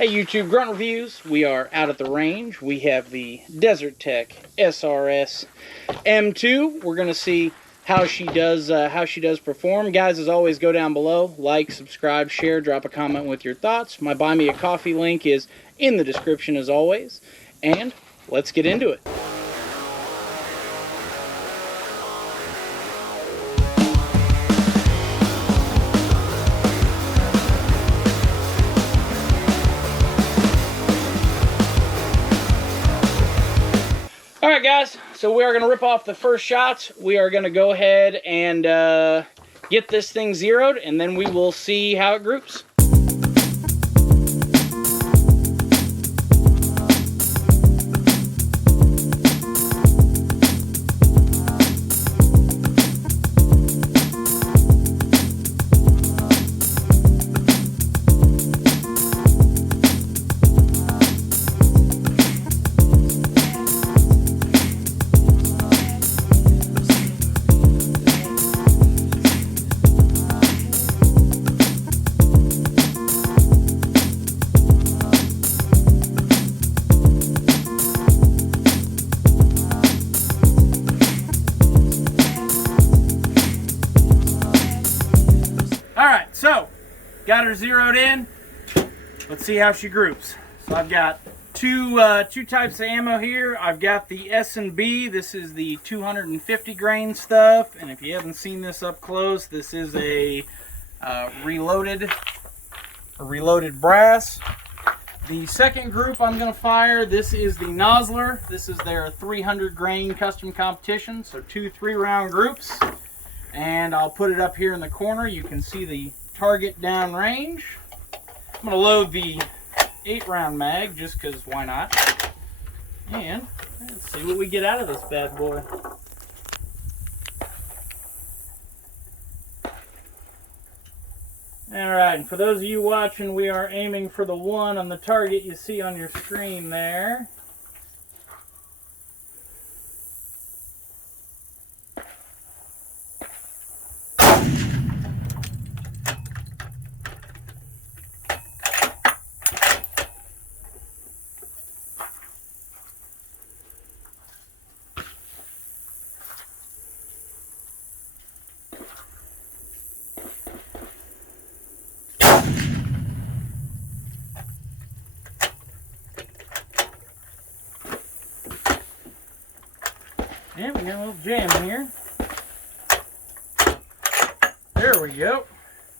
Hey YouTube, Grunt Reviews. We are out at the range. We have the Desert Tech SRS M2. We're gonna see how she does perform. Guys, as always, go down below, like, subscribe, share, drop a comment with your thoughts. My Buy Me a Coffee link is in the description as always. And let's get into it. Alright guys, so we are going to rip off the first shots. We are going to go ahead and get this thing zeroed, and then we will see how it groups. Alright, so got her zeroed in. Let's see how she groups. So I've got two types of ammo here. I've got the S&B. This is the 250 grain stuff, and if you haven't seen this up close, this is a reloaded brass. The second group I'm going to fire, this is the Nosler. This is their 300 grain custom competition, so 2 3-round groups. And I'll put it up here in the corner. You can see the target down range. I'm going to load the 8-round mag just because why not. And let's see what we get out of this bad boy. Alright, and for those of you watching, we are aiming for the 1 on the target you see on your screen there. And we got a little jam here. There we go.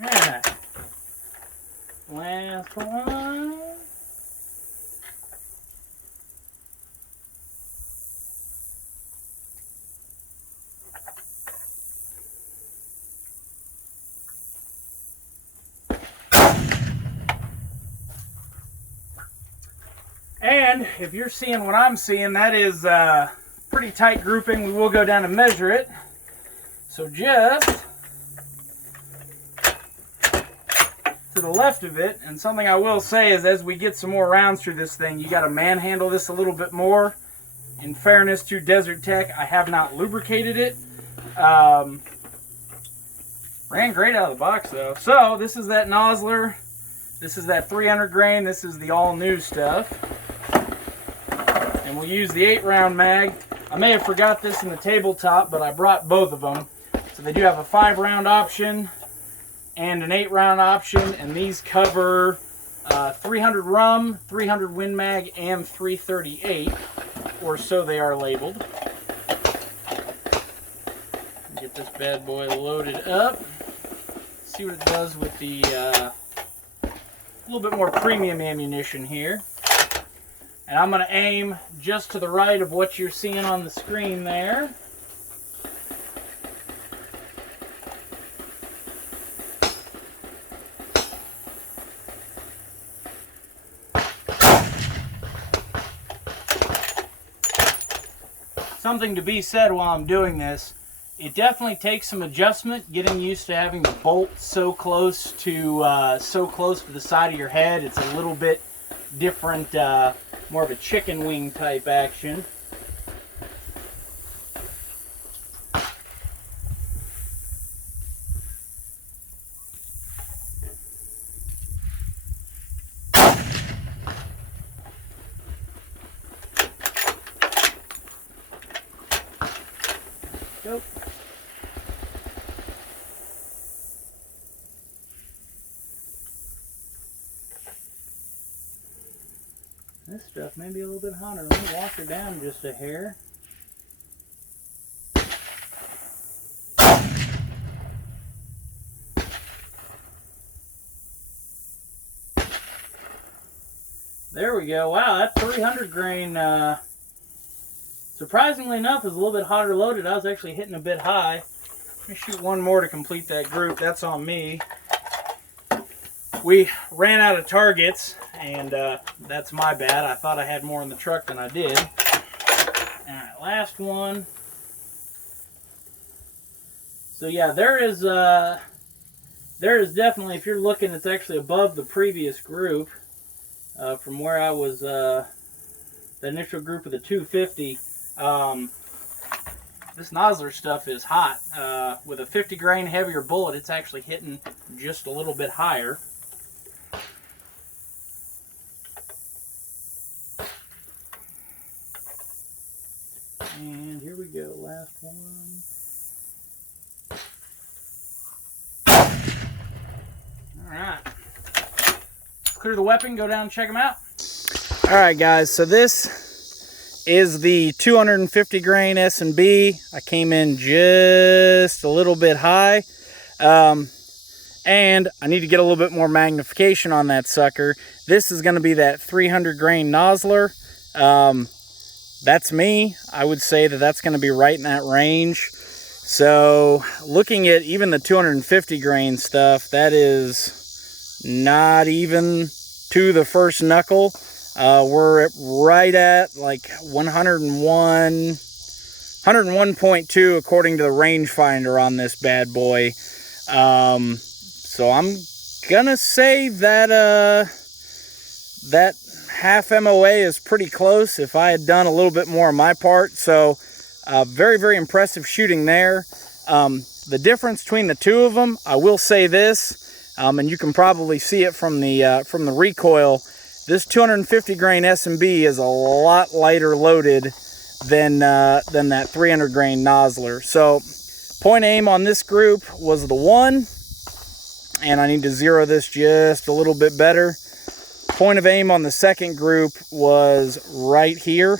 Alright. Last one. And if you're seeing what I'm seeing, that is pretty tight grouping. We will go down and measure it. So just to the left of it, and something I will say is as we get some more rounds through this thing, you got to manhandle this a little bit more. In fairness to Desert Tech, I have not lubricated it. Ran great out of the box though. So this is that Nosler. This is that 300 grain. This is the all new stuff. And we'll use the 8-round mag. I may have forgot this in the tabletop, but I brought both of them. So they do have a 5-round option and an 8-round option, and these cover 300 rum, 300 Win Mag, and 338, or so they are labeled. Get this bad boy loaded up. See what it does with the a little bit more premium ammunition here. And I'm going to aim just to the right of what you're seeing on the screen there. Something to be said while I'm doing this, it definitely takes some adjustment getting used to having the bolt so close to the side of your head. It's a little bit different, more of a chicken wing type action. Go. This stuff may be a little bit hotter. Let me walk her down just a hair. There we go. Wow, that 300 grain, surprisingly enough, is a little bit hotter loaded. I was actually hitting a bit high. Let me shoot one more to complete that group. That's on me. We ran out of targets, and that's my bad. I thought I had more in the truck than I did. Alright, last one. So yeah, there is definitely, if you're looking, it's actually above the previous group. From where I was, the initial group of the 250, this Nosler stuff is hot. With a 50 grain heavier bullet, it's actually hitting just a little bit higher. And here we go, last one. Alright. Clear the weapon, go down and check them out. Alright guys, so this is the 250 grain S&B. I came in just a little bit high. And I need to get a little bit more magnification on that sucker. This is going to be that 300 grain Nosler. That's me. I would say that that's going to be right in that range. So looking at even the 250 grain stuff, that is not even to the first knuckle. We're right at like 101.2 according to the rangefinder on this bad boy. So I'm gonna say that that half MOA is pretty close if I had done a little bit more on my part. So very, very impressive shooting there. The difference between the two of them, I will say this, and you can probably see it from the recoil. This 250 grain S&B is a lot lighter loaded than that 300 grain Nosler. So point aim on this group was the 1, and I need to zero this just a little bit better. Point of aim on the second group was right here,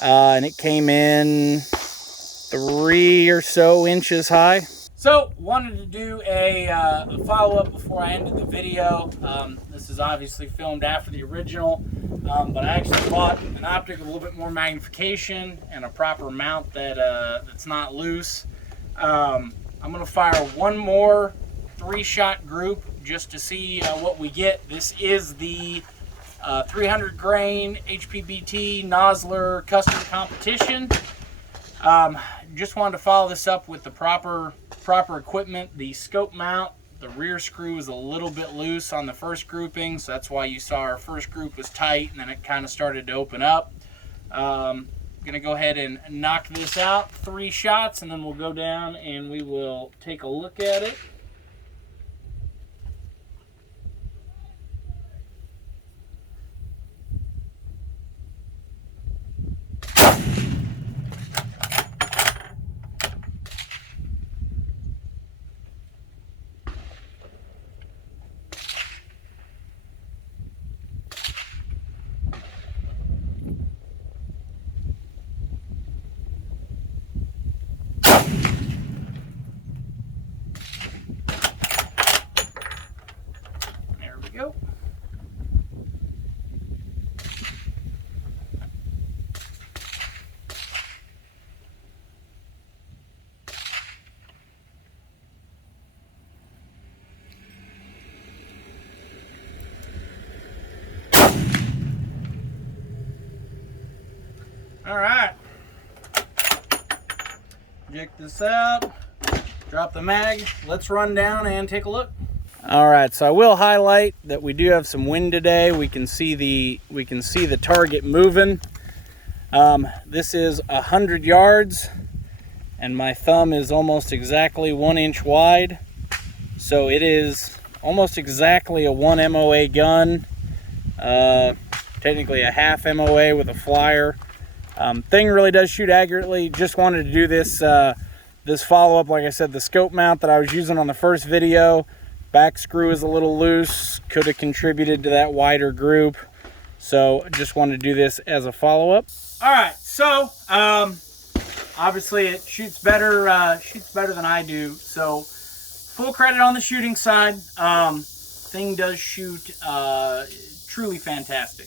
and it came in 3 or so inches high. So, wanted to do a follow-up before I ended the video. This is obviously filmed after the original, but I actually bought an optic with a little bit more magnification and a proper mount that's not loose. I'm going to fire one more 3-shot group just to see what we get. This is the 300 grain HPBT Nosler custom competition. Just wanted to follow this up with the proper equipment. The scope mount, the rear screw is a little bit loose on the first grouping, so that's why you saw our first group was tight and then it kind of started to open up. Gonna go ahead and knock this out, 3 shots, and then we'll go down and we will take a look at it. Go. All right. Check this out. Drop the mag. Let's run down and take a look. All right, so I will highlight that we do have some wind today. We can see the target moving. This is 100 yards, and my thumb is almost exactly 1 inch wide. So it is almost exactly a 1 MOA gun. Technically a half MOA with a flyer. Thing really does shoot accurately. Just wanted to do this This follow-up, like I said, the scope mount that I was using on the first video, back screw is a little loose, could have contributed to that wider group. So just wanted to do this as a follow-up. All right, so obviously it shoots better than I do. So full credit on the shooting side. Thing does shoot truly fantastic.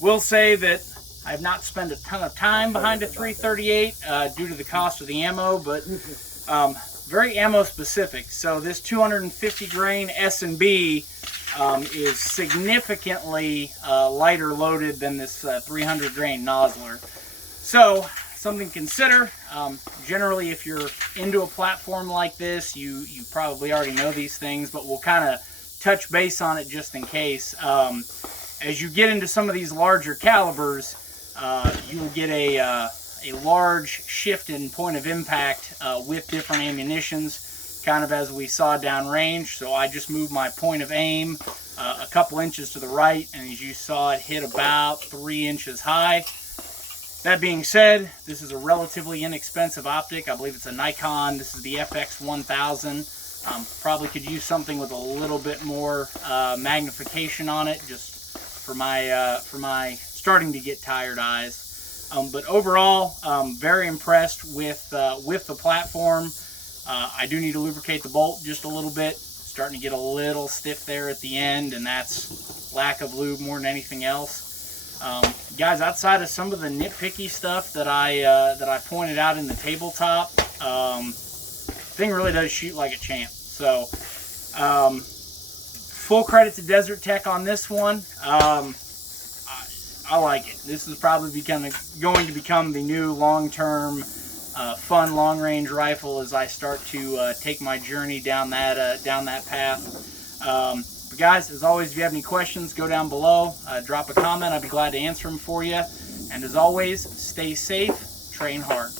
Will say that I have not spent a ton of time behind a 338 due to the cost of the ammo, but very ammo specific. So this 250 grain S&B is significantly lighter loaded than this 300 grain Nosler. So something to consider. Generally, if you're into a platform like this, you probably already know these things, but we'll kind of touch base on it just in case. As you get into some of these larger calibers, you will get a large shift in point of impact with different ammunitions, kind of as we saw downrange. So I just moved my point of aim a couple inches to the right, and as you saw, it hit about 3 inches high. That being said, this is a relatively inexpensive optic. I believe it's a Nikon. This is the FX 1000. Probably could use something with a little bit more magnification on it, just for my starting to get tired eyes. But overall, very impressed with the platform. I do need to lubricate the bolt just a little bit. Starting to get a little stiff there at the end, and that's lack of lube more than anything else. Guys, outside of some of the nitpicky stuff that I pointed out in the tabletop, thing really does shoot like a champ. So full credit to Desert Tech on this one. I like it. This is probably going to become the new long-term fun long-range rifle as I start to take my journey down that path. But guys, as always, if you have any questions, go down below, drop a comment. I'd be glad to answer them for you. And as always, stay safe, train hard.